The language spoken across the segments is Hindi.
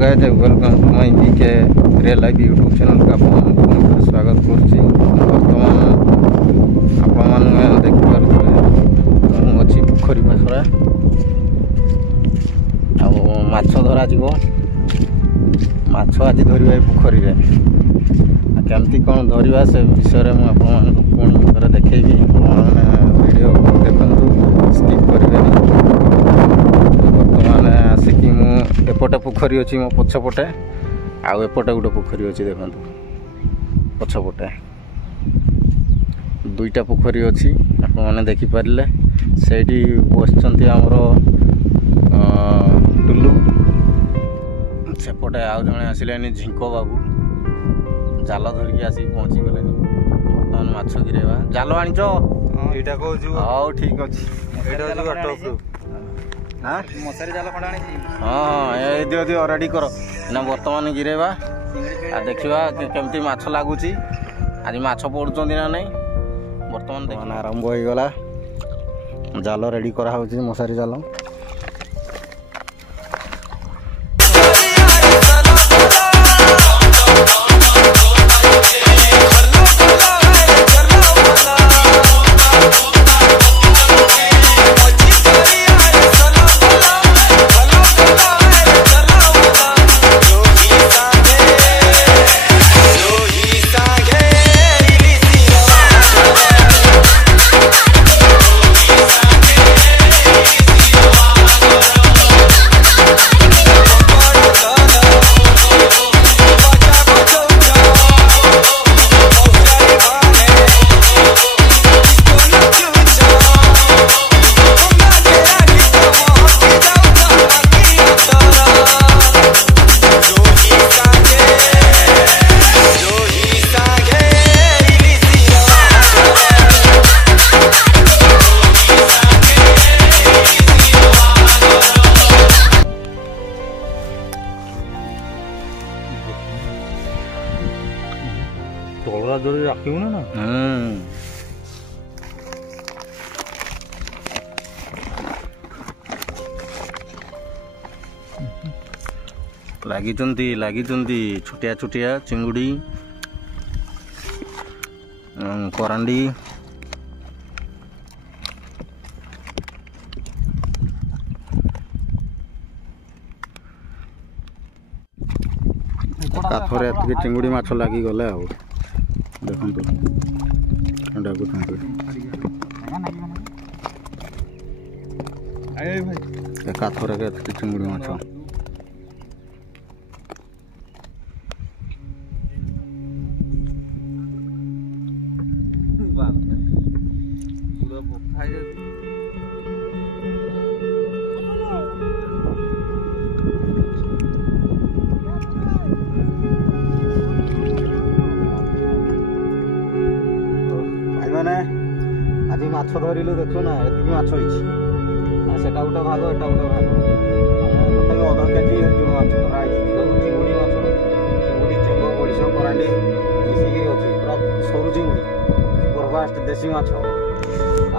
Guys welcome to my BK real life YouTube channel का स्वागत करुच्ची। बर्तमान आपण मैंने देखिपे अच्छी पोखरी पाखरे माछ धरा जीव माछ आज धरवा पोखरी केमती कौन धरवा से विषय में पुणी थे देखी वीडियो देखु स्किप करेंगे। बर्तमान आसिकी एपटे पोखरी अच्छी मो पछपटे आउपटे गोटे पोखरी अच्छी देखु पछपटे दुईटा पोखरी अच्छी आपने देखिपारे से बस आमर टुलू सेपटे आउ जड़े आसिले झिंक बाबू जाल धरिकी आसिक पहुँची गले। बर्तमान माछ गिरेवा जाल आनीच हाँ ठीक अच्छे मशारी जाल खड़ा हाँ ये दियो दियो रेडी कर ना बर्तमान गिरेवा आ देखा केमती माछ लगुच आज माछ पड़ुंट ना नहीं। बर्तमान देखा आरंभ हो गला जाल रेडी करा मशारी जाल तोड़ा जोर रखियो ना लगी छुटिया छुटिया चिंगुड़ी करांडी काठरे एतिक चिंगुड़ी माछ लगी गले आ देखु काठरे के चिंगुड़ी माछ आज माछ धरलु देखु ना ये माछ से गोटे भाग एटा गोटे भाग तथा अध केजी माछ धरा चिंगुड़ी माछ चिंगुड़ी चेंग बड़ीश करांडी मिसिकी अच्छी पूरा सरू चिंगुड़ी सुपरफास्ट देसी माछ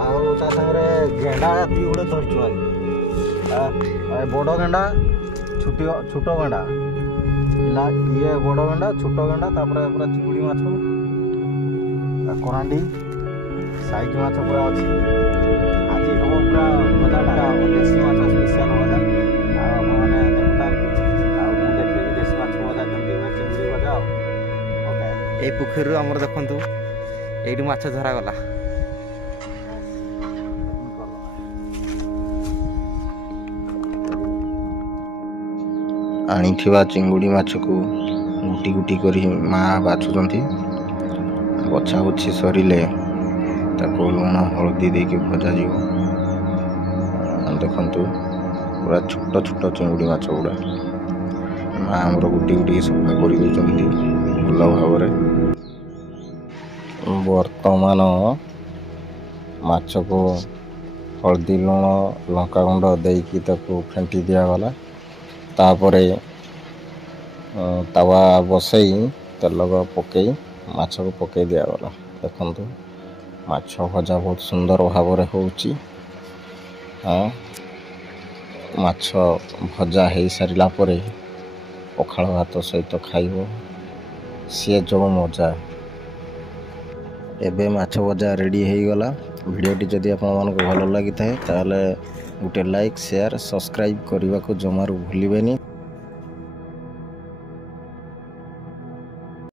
आगे गेंडा गोटे धरचु आज बड़ गेंडा छोट गेंडा ये बड़ गेंडा छोट गेंडा पूरा चिंगुड़ी माछ करांडी साइज माछ पूरा अच्छी आज हम पूरा मजा देसी माछ स्पेशल मजा मैंने देखता देखिए देसी माछ मजा जल्दी चिंगुड़ी मजा ये पोखरी आमर देखु ये माछ धरा गला आनीथिबा चिंगुड़ी माछ को गुटी गुटी करी माँ बाछुंट बछा बुछी सरिले लुण हलदी देके भजा जीव देखु पूरा छोट छोट चिंगुड़ी माछ गुड़ा माँ आमर गुटी गुटी सफा कर भल भाव बर्तमान माछ को हलदी लुण लंका गुंड देकी फेंटी दिगला तापर तावा बसई तेल पकई माछ को पकई दिगला देखु माछ भजा बहुत सुंदर भाव होउची। माछ भजा हो सारा ପଖାଳ ଭାତ ସହିତ ଖାଇବ ସିଏ ଯେଉଁ ମଜା। ଏବେ ମାଛ ଭଜା ରେଡ଼ି ହେଇଗଲା। ଭିଡ଼ିଓଟି ଯଦି ଆପଣମାନଙ୍କୁ ଭଲ ଲାଗିଥାଏ ତାହେଲେ ଗୋଟେ ଲାଇକ୍ ସେୟାର ସବସ୍କ୍ରାଇବ୍ କରିବାକୁ ଜମାରୁ ଭୁଲିବେନି।